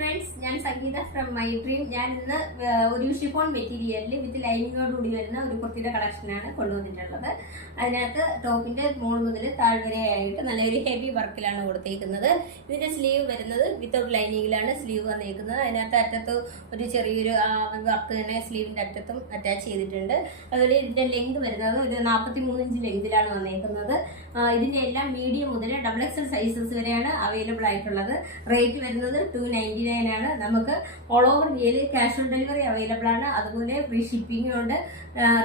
Friends ഞാൻ സംഗീത from my dream ഞാൻ ഇന്ന് ഒരു ഷിഫോൺ മെറ്റീരിയലിൽ വിത്ത് ലൈനിങ്ങോട് കൂടി വരുന്ന ഒരു കുർത്തിയുടെ കളക്ഷനാണ് കൊണ്ടുവന്നിട്ടുള്ളത്. അതിനകത്ത് ടോപ്പിന്റെ മോൾ മുതൽ താഴ്വരയായിട്ട് നല്ലൊരു ഹെവി വർക്കിലാണ് കൊടുത്തേക്കുന്നത്. ഇതിന്റെ സ്ലീവ് വരുന്നത് വിത്തൗട്ട് ലൈനിങ്ങിലാണ് സ്ലീവ് വന്നേക്കുന്നത്. അതിനകത്ത് അറ്റത്ത് ഒരു ചെറിയൊരു വർക്ക് തന്നെ സ്ലീവിന്റെ അറ്റത്തും അറ്റാച്ച് ചെയ്തിട്ടുണ്ട്. അതുപോലെ ഇതിന്റെ ലെങ്ത് വരുന്നത് ഒരു നാൽപ്പത്തി മൂന്ന് ഇഞ്ച് ലെങ്തിലാണ് വന്നേക്കുന്നത്. ഇതിന്റെ എല്ലാം മീഡിയം മുതൽ ഡബിൾ എക്സൽ സൈസസ് വരെയാണ് അവൈലബിൾ ആയിട്ടുള്ളത്. റേറ്റ് വരുന്നത് ടു നയന്റി നയൻ നമുക്ക് ഓൾ ഓവർ ഇന്ത്യയിൽ ക്യാഷ് ഓൺ ഡെലിവറി അവൈലബിൾ ആണ്. അതുപോലെ ഫ്രീ ഷിപ്പിംഗും ഉണ്ട്.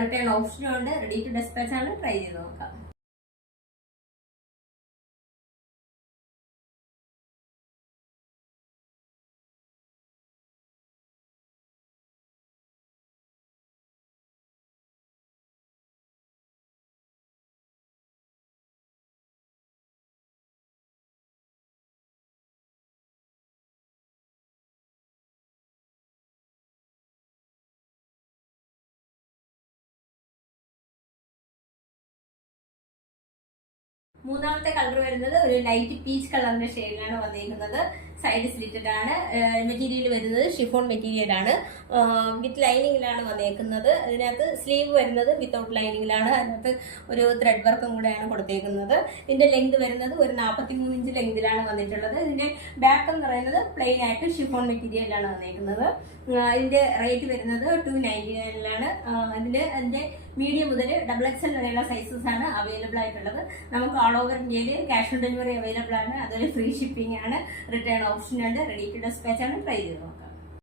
റിട്ടേൺ ഓപ്ഷനും ഉണ്ട്. റെഡി ടു ഡെസ്പാച്ച് ആണ്. ട്രൈ ചെയ്ത് നോക്കാം. മൂന്നാമത്തെ കളർ വരുന്നത് ഒരു ലൈറ്റ് പീച്ച് കളറിന്റെ ഷെയ്ഡിലാണ് വന്നിരിക്കുന്നത്. സൈഡ് സ്ലിറ്റഡ് ആണ്. മെറ്റീരിയൽ വരുന്നത് ഷിഫോൺ മെറ്റീരിയൽ ആണ്. വിത്ത് ലൈനിങ്ങിലാണ് വന്നേക്കുന്നത് അതിനകത്ത് സ്ലീവ് വരുന്നത് വിത്തൗട്ട് ലൈനിങ്ങിലാണ് അതിനകത്ത് ഒരു ത്രെഡ് വർക്കും കൂടെയാണ് കൊടുത്തേക്കുന്നത്. ഇതിന്റെ ലെങ്ത് വരുന്നത് ഒരു നാൽപ്പത്തി മൂന്ന് ഇഞ്ച് ലെങ്തിലാണ് വന്നിട്ടുള്ളത്. ഇതിന്റെ ബാക്ക് എന്ന് പറയുന്നത് പ്ലെയിൻ ആയിട്ട് ഷിഫോൺ മെറ്റീരിയലാണ് വന്നേക്കുന്നത് ഇതിന്റെ റേറ്റ് വരുന്നത് ടു നയന്റി നയനിലാണ് ഇതിന്റെ അതിന്റെ മീഡിയം മുതൽ ഡബിൾ എക്സ് എൽ വരെയുള്ള സൈസസ് ആണ് അവൈലബിൾ ആയിട്ടുള്ളത്. നമുക്ക് ഓവർ ഇന്ത്യയിൽ ക്യാഷ് ഓൺ ഡെലിവറി അവൈലബിൾ ആണ്. അതുപോലെ ഫ്രീ ഷിപ്പിംഗ് ആണ്. റിട്ടേൺ ഓപ്ഷൻ ഉണ്ട്. റെഡി ടു ഡെസ്പാച്ച് ആണ്. ട്രൈ ചെയ്ത് നോക്കാം.